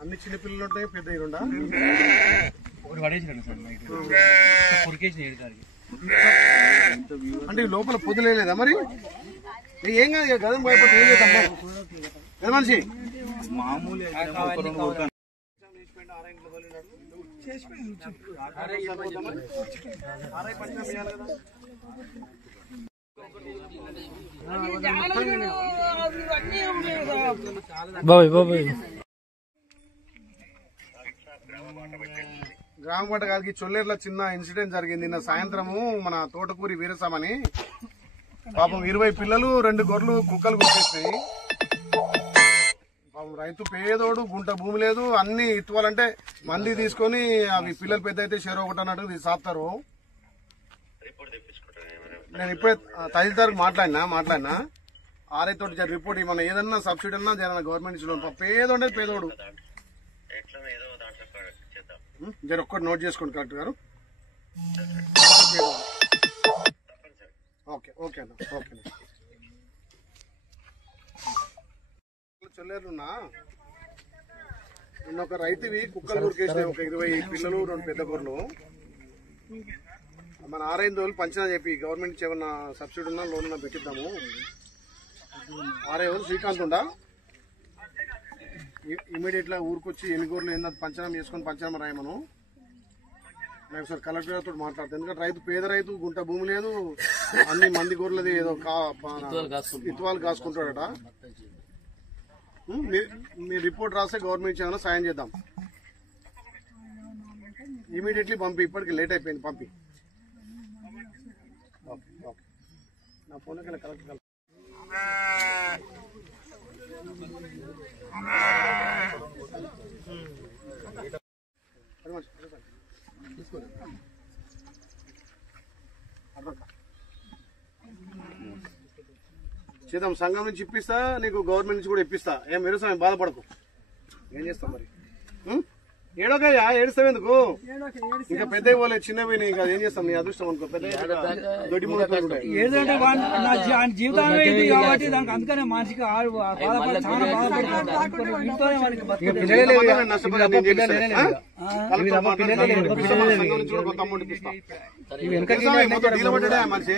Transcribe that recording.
అన్ని చిన్న పిల్లలు ఉంటాయి, పెద్ద ఇరుండా ఒకటి పడేసిరండి సార్ నైట్ కొరికేసి అంటే లోపల పొద్దులేదా మరి? ఏం కాదు గదం భయపడి ఏం చేద్దాం పెద్ద మనిషి మామూలు బాబాయ్ బాబాయ్ గ్రామపట గారికి చొల్లేర్ల చిన్న ఇన్సిడెంట్ జరిగింది నిన్న సాయంత్రము. మన తోటకూరి వీరసామని పాపం 20 పిల్లలు 2 గొర్రెలు కుక్కలు కొట్టేసినాయి. పాపం రైతు పేదోడు, గుంట భూమి లేదు, అన్ని ఇవ్వాలంటే మంది తీసుకొని అవి పిల్లలు పెద్ద అయితే షేర్ ఒకటి అన్నట్టు సాపుతారు. నేను ఇప్పుడే తహసీల్దార్ మాట్లాడినా ఆర్ఐ తోటి రిపోర్ట్ ఇవ్వమన్నా, ఏదన్నా సబ్సిడీ అన్నా జన గవర్నమెంట్ ఇచ్చిన పేదోడే పేదోడు. జర ఒక్కటి నోట్ చేసుకోండి కలెక్టర్ గారు. ఓకే ఓకే అన్న, ఓకే. చొల్లేరున్నా నిన్న ఒక రైతువి కుక్కలు గురికేసినాయి. ఒక 20 పిల్లలు 2 పెద్ద గొర్రెలు. మన ఆరైందోళ్ళు పంచినా చెప్పి గవర్నమెంట్ ఏమన్నా సబ్సిడీ ఉన్నా లోన్ ఉన్నా పెట్టిద్దాము. ఆరైదు శ్రీకాంత్ ఉండా ఇమీడియట్ గా ఊరికొచ్చి ఎన్ని గొర్రెలు ఏంటంటే పంచనామా చేసుకుని పంచనామా రాయమను. నేను ఒకసారి కలెక్టర్ గారితో మాట్లాడతాను. ఎందుకంటే రైతు పేద రైతు, గుంట భూమి లేదు, అన్ని మంది గొర్రెలది ఏదో ఇత్వాలు కాసుకుంటాడట. మీ రిపోర్ట్ రాస్తే గవర్నమెంట్ ఏమైనా సాయం చేద్దాం. ఇమీడియట్లీ పంపి, ఇప్పటికి లేట్ అయిపోయింది, పంపి. ఓకే ఓకే, నా ఫోన్ కలెక్టర్ చేద్దాం. సంఘం నుంచి ఇప్పిస్తా, నీకు గవర్నమెంట్ నుంచి కూడా ఇప్పిస్తా. ఏం వ్యవసాయం బాధపడకు. ఏం చేస్తాం మరి? ఏడోకయ్యా, ఏడుస్తావెందుకు? ఇంకా పెద్ద పోలేదు, చిన్నవి ఇంకా ఏం చేస్తాం? నీ అదృష్టం అనుకో. పెద్ద దొడ్డి మూడు జీవితం కాబట్టి దానికి అందుకనే మనిషికి మనిషి